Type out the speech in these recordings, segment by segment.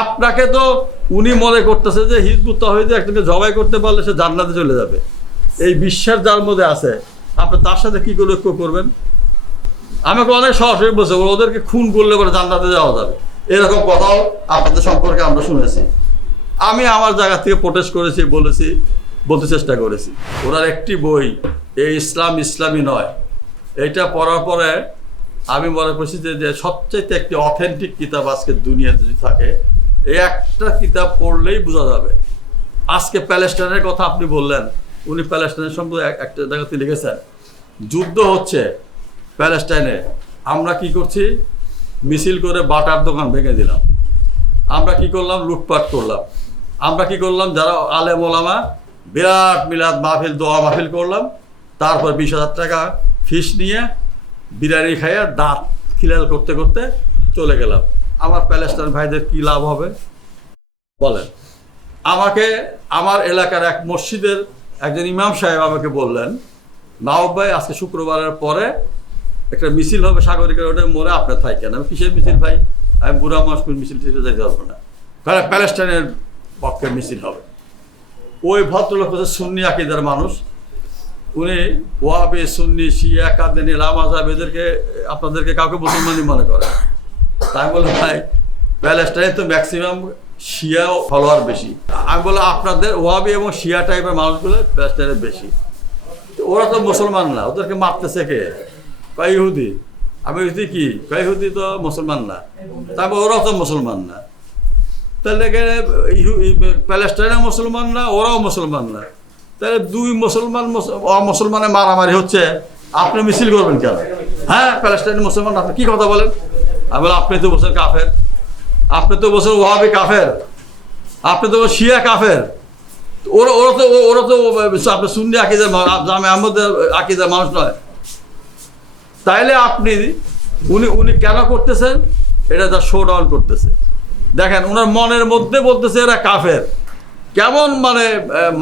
আপনাকে তো উনি মনে করতেছে যে হিজবুত তাওহীদ একজনকে জবাই করতে পারলে সে জান্নাতে চলে যাবে, এই বিশ্বাস যার মধ্যে আছে, আপনি তার সাথে কি করে ঐক্য করবেন? আমাকে অনেক সরাসরি বলছে ওদেরকে খুন করলে পরে জান্নাতে যাওয়া যাবে, এরকম কথাও আপনাদের সম্পর্কে আমরা শুনেছি। আমি আমার জায়গা থেকে প্রোটেস্ট করেছি, বলতে চেষ্টা করেছি। ওনার একটি বই এই ইসলাম ইসলামী নয়, এইটা পড়ার পরে আমি মনে করছি যে সবচাইতে একটি অথেন্টিক কিতাব আজকে দুনিয়াতে যদি থাকে, এই একটা কিতাব পড়লেই বোঝা যাবে। আজকে প্যালেস্টাইনের কথা আপনি বললেন, উনি প্যালেস্টাইনের সম্পর্কে একটা জায়গাতে লিখেছেন, যুদ্ধ হচ্ছে প্যালেস্টাইনে, আমরা কি করছি, মিছিল করে বাটার দোকান ভেঙে দিলাম, আমরা কি করলাম, লুটপাট করলাম, আমরা কি করলাম, যারা আলেম ওলামা বিরাট মিলাদ মাহফিল দোয়া মাহফিল করলাম, তারপর 20,000 টাকা ফিস নিয়ে বিরিয়ানি খাইয়া দাঁত খিলাল করতে করতে চলে গেলাম। আমার প্যালেস্টাইন ভাইদের কি লাভ হবে বলেন? আমাকে আমার এলাকার এক মসজিদের একজন ইমাম সাহেব আমাকে বললেন, নাওয়াব ভাই আজকে শুক্রবারের পরে একটা মিছিল হবে সাগরিকা রোডের মোড়ে, আপনার থাই কেন? আমি কিসের মিছিল ভাই? আমি বুড়া মাসকুর মিছিল টিতে যেতে পারবো না, কারণ প্যালেস্টাইনের পক্ষে মিছিল হবে। ওই ভদ্রলোক হচ্ছে সুন্নি আকিদার মানুষ, উনি ওয়াহাবি সুন্নি শিয়া কাদেনি লামাজাব এদেরকে আপনাদেরকে কাউকে মুসলমানই মনে করে। তাই বলে ভাই প্যালেস্টাইনে তো ম্যাক্সিমাম শিয়া ফলোয়ার বেশি। আমি বললাম আপনাদের ওয়াহাবি এবং শিয়া টাইপের মানুষগুলো প্যালেস্টাইনে বেশি, ওরা তো মুসলমান না, ওদেরকে মারতেছে কে? কয় ইহুদি। আমি ইহুদি কি? কয় ইহুদি তো মুসলমান না, তারপর ওরাও তো মুসলমান না, তাহলে প্যালেস্টাইনে মুসলমান না, ওরাও মুসলমান না, তাহলে দুই মুসলমানের মারামারি হচ্ছে, আপনি মিছিল করবেন কেন? হ্যাঁ প্যালেস্টাইনের মুসলমান, আপনি কি কথা বলেন? আমি বললাম আপনি তো বলছেন কাফের, আপনি তো বলছেন ওয়াহাবি কাফের, আপনি তো শিয়া কাফের, ওরা তো আপনি সুন্নি আকিদার জামে আহমদের আকিদার মানুষ নয়। তাইলে আপনি উনি কেন করতেছেন? এটা তার শো ডাউন করতেছে। দেখেন ওনার মনের মধ্যে বলতেছে এরা কাফের, কেমন মানে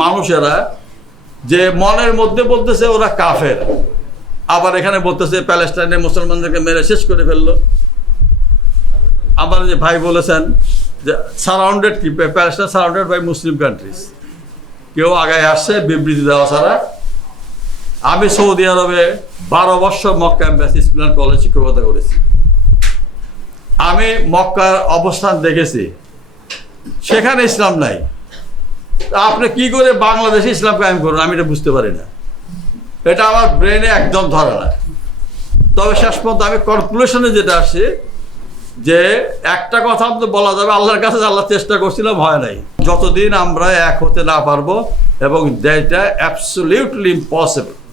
মানুষেরা যে মনের মধ্যে বলতেছে ওরা কাফের, আবার এখানে বলতেছে প্যালেস্টাইনের মুসলমানদেরকে মেরে শেষ করে ফেললো। আমার যে ভাই বলেছেন যে সারাউন্ডেড, কি Palestine surrounded by Muslim countries, কেউ আগায় আসছে বিবৃতি দেওয়া ছাড়া। আমি সৌদি আরবে 12 বছর Mecca embassy school and college শিক্ষকতা করেছি, আমি মক্কার অবস্থান দেখেছি, সেখানে ইসলাম নাই। আপনি কি করে বাংলাদেশে ইসলাম কায়েম করুন আমি এটা বুঝতে পারি না, এটা আমার ব্রেনে একদম ধরে না। তবে শেষ পর্যন্ত আমি কনক্লুশনে যেটা আসছি যে একটা কথা তো বলা যাবে, আল্লাহর কাছে আল্লাহ চেষ্টা করছিলাম, হয় নাই। যতদিন আমরা এক হতে না পারবো, এবং দ্যাটটা অ্যাবসলিউটলি ইম্পসিবল,